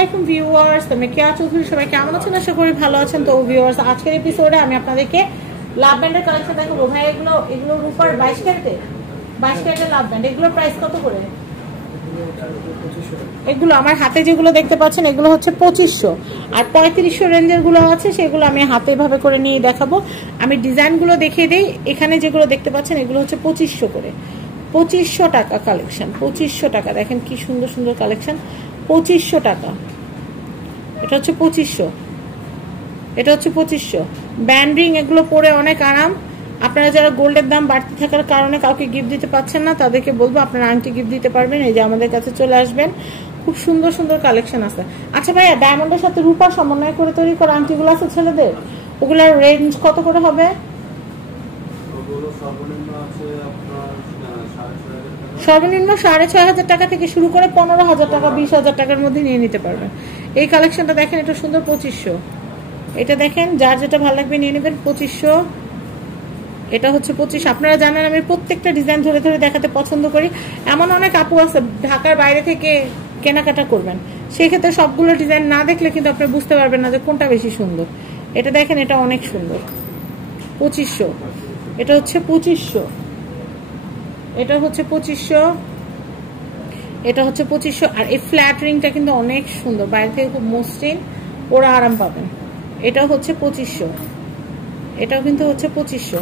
আলাইকুম ভিউয়ার্স, আমি কেয়া চৌধুরী। সবাই কেমন আছেন? আশা করি ভালো আছেন। তো ভিউয়ার্স, আজকের এপিসোডে আমি আপনাদেরকে লাভ ব্যান্ডের কালেকশন দেখাবো। ভাই এগুলো রূপার 22 ক্যারেটের লাভ ব্যান্ড। এগুলোর প্রাইস কত করে? এগুলো আমার হাতে যেগুলো দেখতে পাচ্ছেন এগুলো হচ্ছে 2500, আর 3500 রেঞ্জের গুলো আছে সেগুলো আমি হাতে ভাবে করে নিয়ে দেখাবো। আমি ডিজাইনগুলো দেখিয়ে দিই। এখানে যেগুলো দেখতে পাচ্ছেন এগুলো হচ্ছে 2500 করে, 2500 টাকা কালেকশন। 2500 টাকা, দেখেন কি সুন্দর সুন্দর কালেকশন। 2500 টাকা। এটা হচ্ছে 2500, এটা হচ্ছে 2500। ব্যান্ড রিং এগুলো পরে অনেক আরাম। আপনারা যারা গোল্ডের দাম বাড়তে থাকার কারণে কাউকে গিফট দিতে পারছেন না, তাদেরকে বলবো আপনারা আংটি গিফট দিতে পারবেন। এই যে আমাদের কাছে চলে আসবেন, খুব সুন্দর সুন্দর কালেকশন আছে। আচ্ছা ভাইয়া, ডায়মন্ডের সাথে রূপা সমন্বয় করে তৈরি করা আংটিগুলো আছে ছেলেদের, ওগুলোর রেঞ্জ কত করে হবে? সর্বনিম্ন 6500 টাকা থেকে শুরু করে 15000 টাকা, 20000 টাকার মধ্যে নিয়ে নিতে পারবেন। এই কালেকশনটা দেখেন, এটা সুন্দর 2500। এটা দেখেন, যার যেটা ভালো লাগবে নিয়ে নেবেন। 2500, এটা হচ্ছে 25। আপনারা জানেন আমি প্রত্যেকটা ডিজাইন ধরে ধরে দেখাতে পছন্দ করি। এমন অনেক আপু আছে ঢাকার বাইরে থেকে কেনাকাটা করবেন, সেক্ষেত্রে সবগুলো ডিজাইন না দেখলে কিন্তু আপনি বুঝতে পারবেন না যে কোনটা বেশি সুন্দর। এটা দেখেন, এটা অনেক সুন্দর। 2500, এটা হচ্ছে 2500, এটা হচ্ছে 2500, এটা হচ্ছে 2500। আর এই ফ্ল্যাট রিংটা কিন্তু অনেক সুন্দর, বাইরে থেকে খুব মসৃণ, ওরা আরাম পাবেন। এটা হচ্ছে 2500, এটাও কিন্তু হচ্ছে 2500।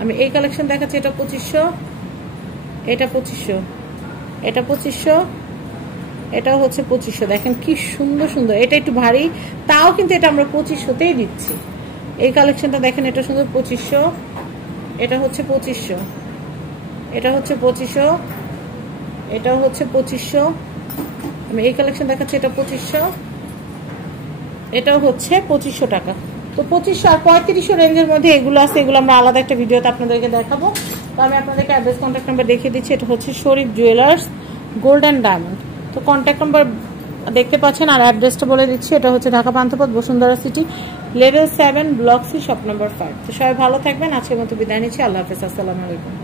আমি এই কালেকশন দেখাচ্ছি, এটা 2500, এটা 2500, এটা 2500, এটাও হচ্ছে 2500। দেখেন কি সুন্দর সুন্দর। এটা একটু ভারী, তাও কিন্তু এটা আমরা 2500তেই দিচ্ছি। এই কালেকশনটা দেখেন, এটা সুন্দর 2500, এটা হচ্ছে 2500, এটা হচ্ছে 2500, এটাও হচ্ছে 2500। আমি এই কালেকশন দেখাচ্ছি, এটা 2500, এটাও হচ্ছে 2500 টাকা। তো 2500 আর 3500 রেঞ্জের মধ্যে এগুলো আছে, এগুলো আমরা আলাদা একটা ভিডিওতে আপনাদেরকে দেখাবো। তো আমি আপনাদেরকে অ্যাড্রেস কন্ট্যাক্ট নাম্বার দেখিয়ে দিচ্ছি। এটা হচ্ছে Sharif jewellers gold and diamond. তো কন্ট্যাক্ট নাম্বার দেখতে পাচ্ছেন, আর অ্যাড্রেসটা বলে দিচ্ছি। এটা হচ্ছে Dhaka Panthapath, Bashundhara city, level 7, block C, shop number 5। তো সবাই ভালো থাকবেন। আজকের মতো বিদায় নিচ্ছি। আল্লাহ হাফেজ, আসসালামু আলাইকুম।